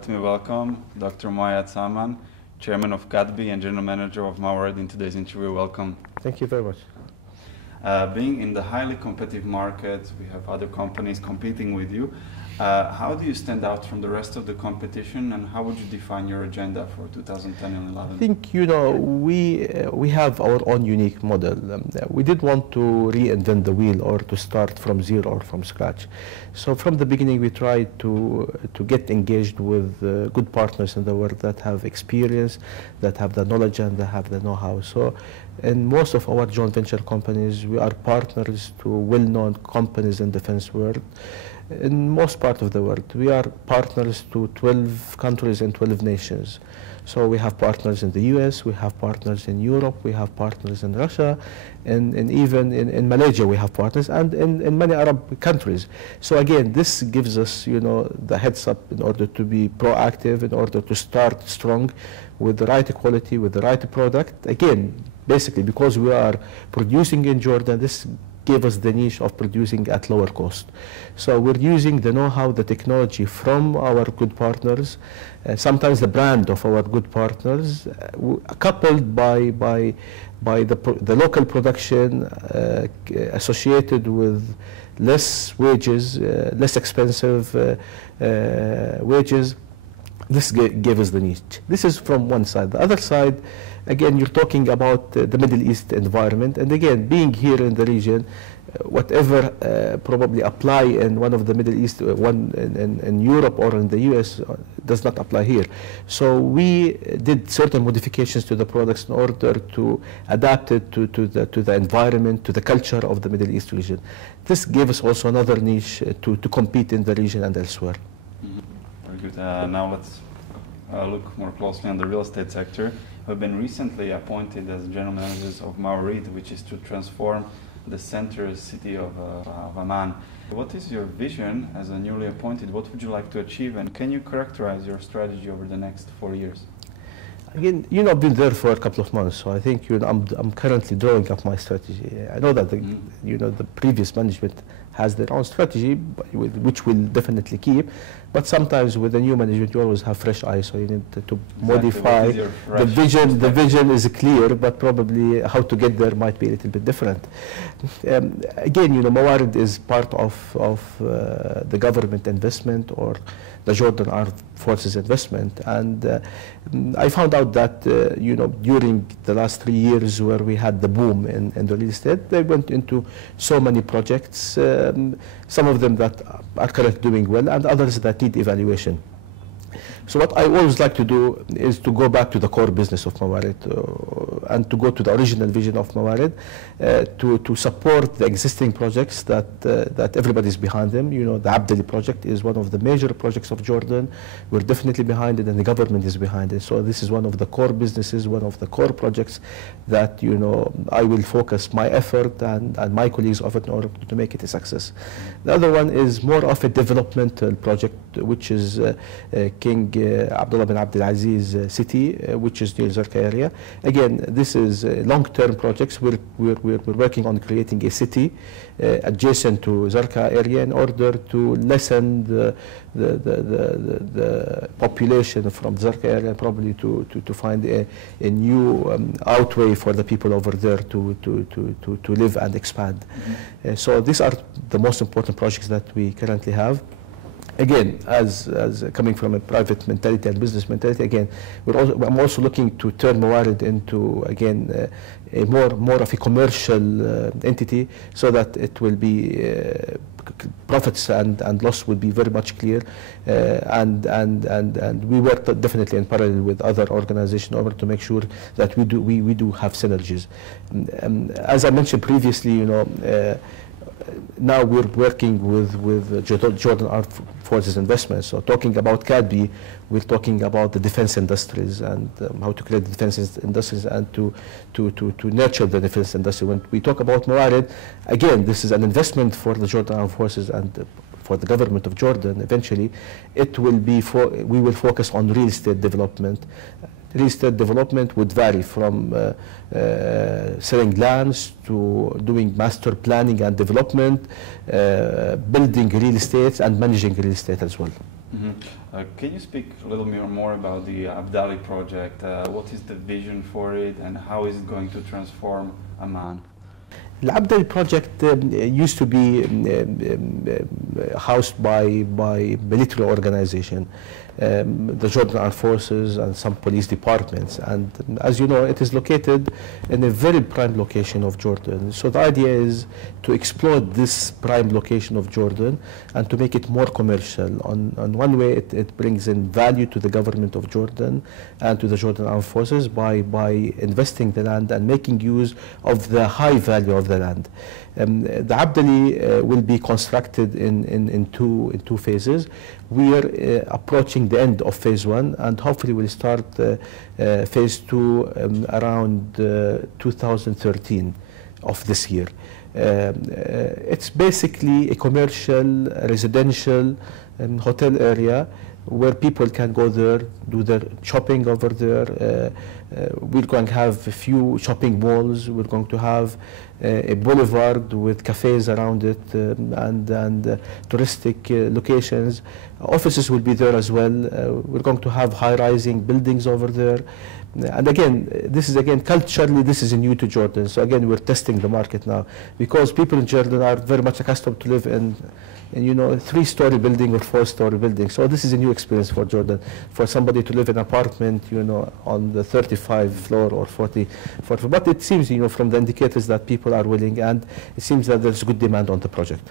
Let me welcome Dr. Moayad Saman, Chairman of CADB and General Manager of Mawrid in today's interview. Welcome. Thank you very much. Being in the highly competitive market, we have other companies competing with you. How do you stand out from the rest of the competition, and how would you define your agenda for 2010 and 11? I think, we have our own unique model. We did want to reinvent the wheel or to start from zero or from scratch. So from the beginning, we tried to get engaged with good partners in the world that have experience, that have the knowledge and that have the know-how. So in most of our joint venture companies, we are partners to well-known companies in the defense world. In most part of the world, we are partners to 12 countries and 12 nations. So we have partners in the US, we have partners in Europe, we have partners in Russia, and even in Malaysia we have partners, and in many Arab countries. So again, this gives us, the heads up in order to be proactive, in order to start strong with the right quality, with the right product. Again, basically because we are producing in Jordan, this gave us the niche of producing at lower cost. So we're using the know-how, the technology from our good partners, sometimes the brand of our good partners, coupled by the local production associated with less wages, less expensive wages. This gave us the niche. This is from one side. The other side, again, you're talking about the Middle East environment. And again, being here in the region, whatever probably apply in one of the Middle East, one in Europe or in the US, does not apply here. So we did certain modifications to the products in order to adapt it to the environment, to the culture of the Middle East region. This gave us also another niche to compete in the region and elsewhere. Mm-hmm. Very good. Now let's look more closely on the real estate sector. We've been recently appointed as general managers of Mawrid, which is to transform the center city of Amman. What is your vision as a newly appointed? What would you like to achieve, and can you characterize your strategy over the next 4 years? Again, I've been there for a couple of months, so I think I'm currently drawing up my strategy. I know that the previous management has their own strategy, which we'll definitely keep. But sometimes with the new management, you always have fresh eyes, so you need to modify. The vision is clear, but probably how to get there might be a little bit different. Again, Mawrid is part of the government investment or the Jordan Armed Forces investment, and I found out that during the last 3 years where we had the boom in the real estate, they went into so many projects, some of them that are currently doing well and others that need evaluation. So what I always like to do is to go back to the core business of Mawrid and to go to the original vision of Mawrid, to support the existing projects that everybody's behind them. The Abdali project is one of the major projects of Jordan. We're definitely behind it, and the government is behind it. So this is one of the core businesses, one of the core projects that I will focus my effort and my colleagues' effort in order to make it a success. The other one is more of a developmental project, which is King Abdullah bin Abdulaziz city, which is near Zarqa area. Again, this is long-term projects. We're working on creating a city adjacent to Zarqa area in order to lessen the population from Zarqa area, probably to find a new outway for the people over there to live and expand. Mm-hmm. So these are the most important projects that we currently have. Again, as coming from a private mentality and business mentality, again, I'm also looking to turn Mawrid into, again, a more of a commercial entity, so that it will be profits and loss will be very much clear, and we work definitely in parallel with other organizations in order to make sure that we do have synergies. As I mentioned previously, now we're working with Jordan Armed Forces investments. So talking about CADB, we're talking about the defense industries and how to create the defense industries and to nurture the defense industry. When we talk about Mawrid, again, this is an investment for the Jordan Armed Forces and for the government of Jordan. Eventually, we will focus on real estate development. Real estate development would vary from selling lands to doing master planning and development, building real estate and managing real estate as well. Can you speak a little more about the Abdali project? What is the vision for it, and how is it going to transform Amman? The Abdali project used to be housed by military organization, the Jordan Armed Forces and some police departments. And as you know, it is located in a very prime location of Jordan. So the idea is to exploit this prime location of Jordan and to make it more commercial. On one way, it brings in value to the government of Jordan and to the Jordan Armed Forces by investing the land and making use of the high value of the land. The Abdali will be constructed in two phases. We are approaching the end of phase 1, and hopefully we'll start phase 2 around 2013 of this year. It's basically a commercial, residential, hotel area where people can go there, do their shopping over there. We're going to have a few shopping malls. We're going to have a boulevard with cafes around it and touristic locations. Offices will be there as well. We're going to have high-rising buildings over there. And again, this is culturally, this is new to Jordan. So again, we're testing the market now because people in Jordan are very much accustomed to live in a 3-story building or 4-story building. So this is a new experience for Jordan. For somebody to live in an apartment, on the 35th floor or 40. But it seems, from the indicators that people are willing, and it seems that there's good demand on the project.